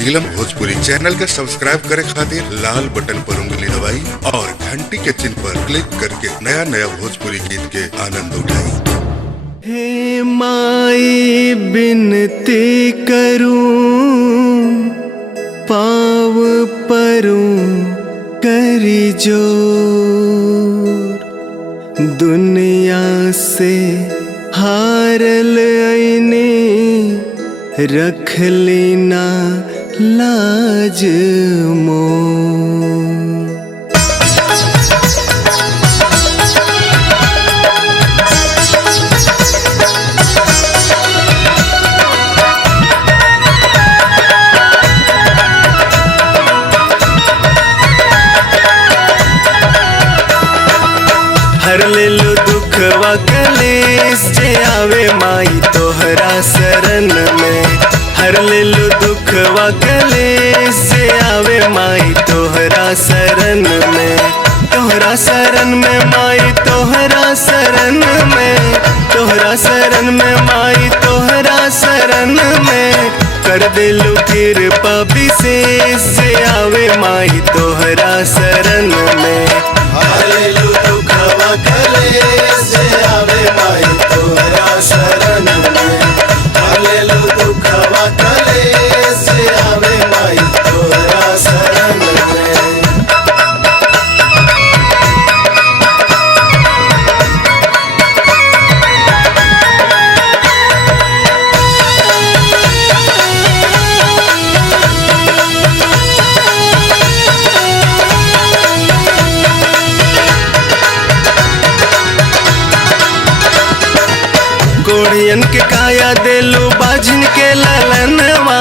नीलम Bhojpuri channel के subscribe करे खातिर लाल बटन पर उंगली दबाई और घंटी के चिन्ह पर क्लिक करके नया नया भोजपुरी गीत के आनंद उठाई। हे माई बिनती करूं पाव परूं करी जोर, दुनिया से हारल ऐने रख लेना लाज मोर। हर ले लो दुखवा कलेस जे आवे माई तोहरा शरण में। हर ले लो दुखवा कलेस जे आवे माई तोहरा शरण में। तोहरा शरण में माई तोहरा शरण में। तोहरा शरण में माई तोहरा शरण में। कर दे लो कृपा विशेष जे आवे माई तोहरा शरण में। हालेलु दुखवा कलेस जे आवे माई तोहरा शरण में। हालेलु दुखवा कलेस जे आवे माई तोहरा शरण में। कोढ़ियन के काया देलू बाझिन के ललनवा।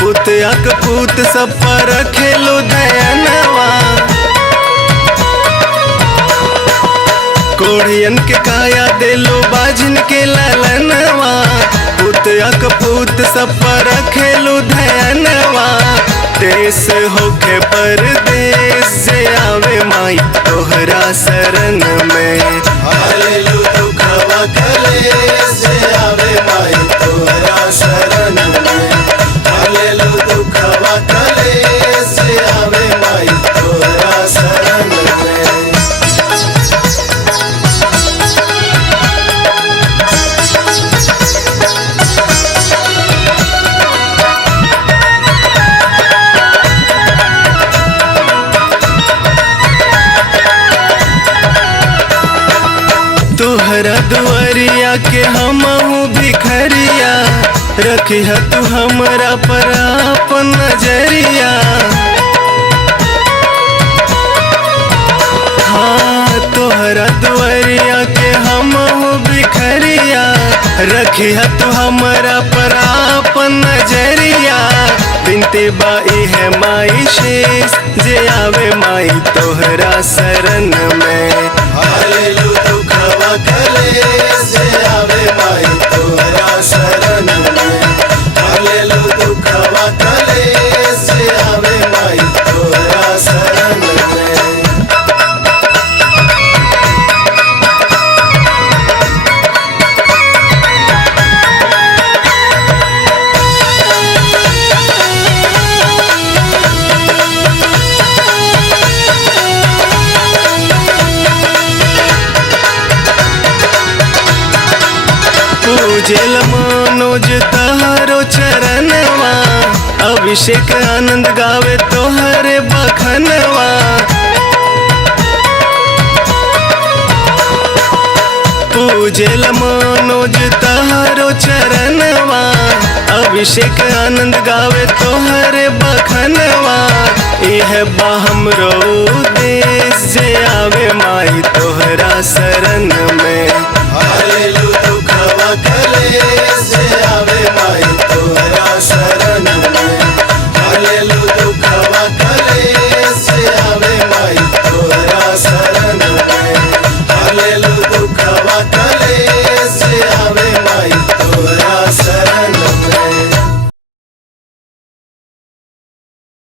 पुतिया कपूत सब पर खेलू दयनवा। कोढ़ियन के काया देलू बाझिन के ललनवा। पुतिया कपूत सब पर खेलू दयनवा। देश होके परदेश जे आवे माई तोहरा शरण में। हालेलु दुखवा कलेस जे आवे माई तोहरा शरण में। हालेलु दुखवा कलेस जे आवे माई तोहरा शरण में। तोहरा दुआरिया के हमहू भिखरिया। रखी है तू हमरा पर अपन नजरिया। हाँ तोहरा दुआरिया के हमहू भिखरिया। रखी है तू हमरा पर अपन नजरिया। बिनती बाई है माई शेष जे आवे माई तोहरा शरण में। हालेलु दुखवा कलेस जे आवे माई तोहरा शरण में। हालेलु दुखवा कलेस जे आवे माई तोहरा शरण में। पूजेल मनोज तहरो चरणवा। अभिषेक आनंद गावे तोहरे बखनवा। पूजेल मनोज तहरो चरणवा। अभिषेक आनंद गावे तोहरे बखनवा। यह बा हमरो देश जे आवे माई तोहरा शरण में।